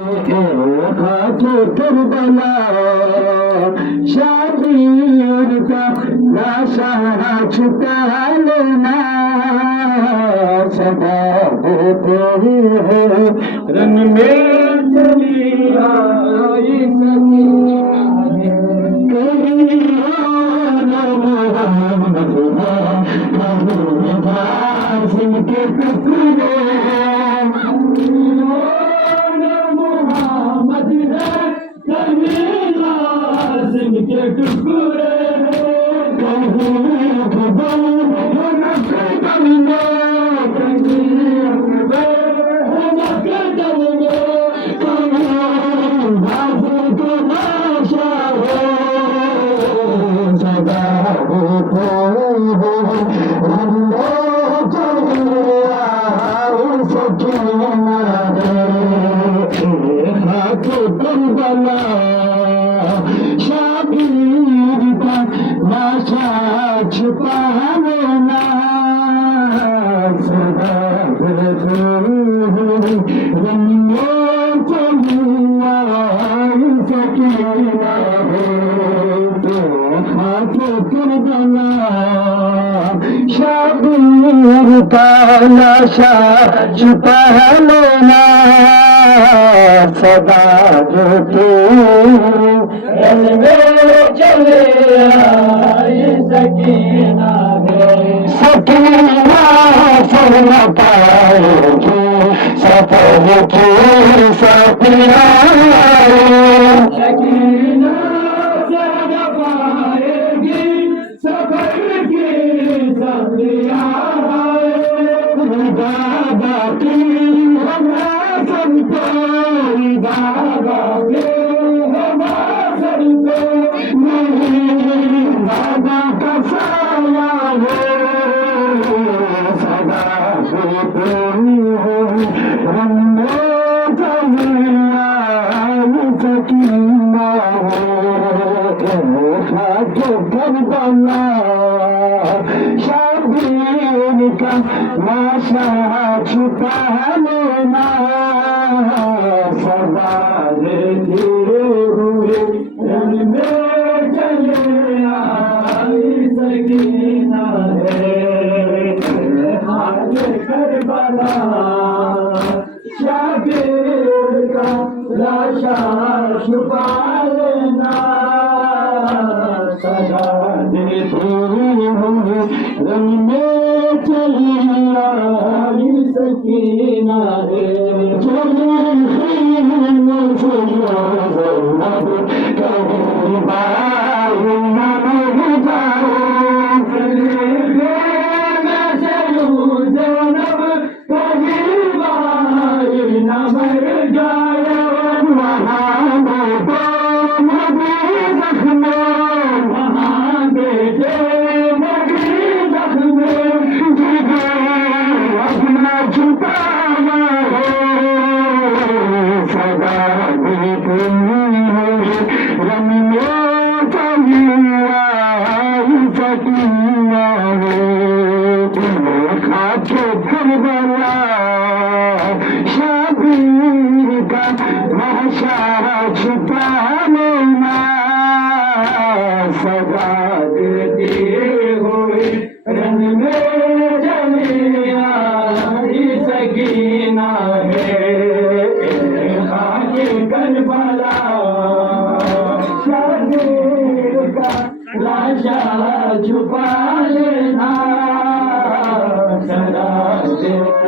खाके करबला शाबीर का लाशा छुपा लेना सदा तेरी है रन में चली आई सकी के टुकड़े के टुकड़े छुपा लेना सदा सकीना तो खाके करबला शाबीर का लाशा छुपा लेना सदा जो तू चले सकीना सकीना फल न पाएगी सफर की सपना सकीना फल न पाएगी सफर की सपना दादा की हमारा सबको दादा के हमारा सबको दादा का साया हो सदा सकीना हो खाके करबला शाबीर का लाशा छुपा लेना सदा देते हुए रन में चले आई सकीना है खाके करबला शाबीर का लाशा छुपा लेना सदा देते हुए रन में चली आई सकीना है खाके करबला शाबीर का लाशा छुपा लेना सदा देते हुए रन में चले आई सकीना है खाके करबला शाबीर का लाशा छुपा लेना